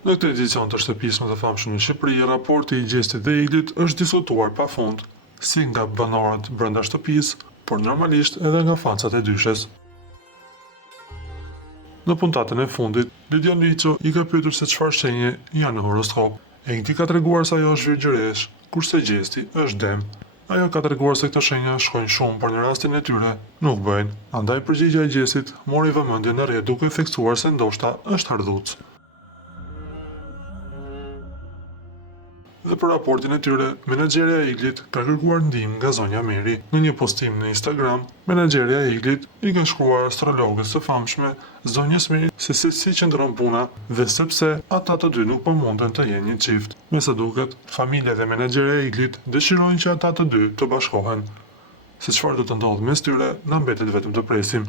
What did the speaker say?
Në këtë edicion të shtëpisë më të famshme në Shqipëri, raporti i Gjestit dhe Iglit është diskutuar pafund, si nga banorët brenda shtëpisë, por normalisht edhe nga fancat e dyshes. Në puntatën e fundit, Lidian Liço i ka pyetur se çfarë shenje janë në horoskop. Igli ka treguar se ajo është virgjëresh, kurse Gjesti është dem. Ajo ka treguar se këto shenja shkojnë shumë, por në rastin e tyre nuk bëjnë. Andaj përgjigjja e Gjestit mori vëmendje në rrjet duke theksuar se ndoshta është ardhuc. Dhe për raportin e tyre, menaxherja e Iglit ka kërkuar ndihmë nga zonja Meri. Në një postim në Instagram, menaxherja e Iglit i ka shkruar astrologës së famshme zonjës Meri se si qëndron puna dhe sepse ata të dy nuk po munden të jenë një çift. Me sa duket, familja dhe menaxherja e Iglit dëshirojnë që ata të dy të bashkohen. Se çfarë do të ndodhë mes tyre, na mbetet vetëm të presim.